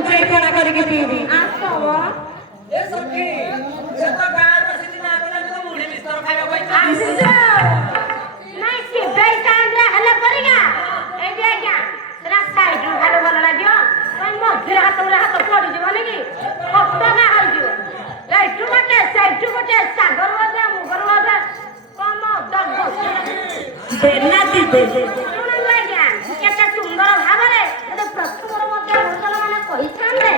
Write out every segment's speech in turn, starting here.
गंजाई कड़ा करके पीबी आसो ए सखी ये तो गार बसिति ना बोले तो मुढे बिस्तर खाइबा कोइ आसो नहीं से बेकांद्रा हल्ला करेगा ए जे क्या तेरा साइड रो भालो भल लागियो कोई मधुर हाथ पड़ी जीव ने की फटका हो जीव लाइट गोटे साइड गोटे सागर वाजा मुगर वाजा कम दग बेना दीदे सुन लागिया केते सुंदर भाबरे एते प्रथमर मध्य भूतल माने कहिथांदे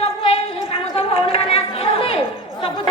सब ए काम सब भौणी माने आछथि सब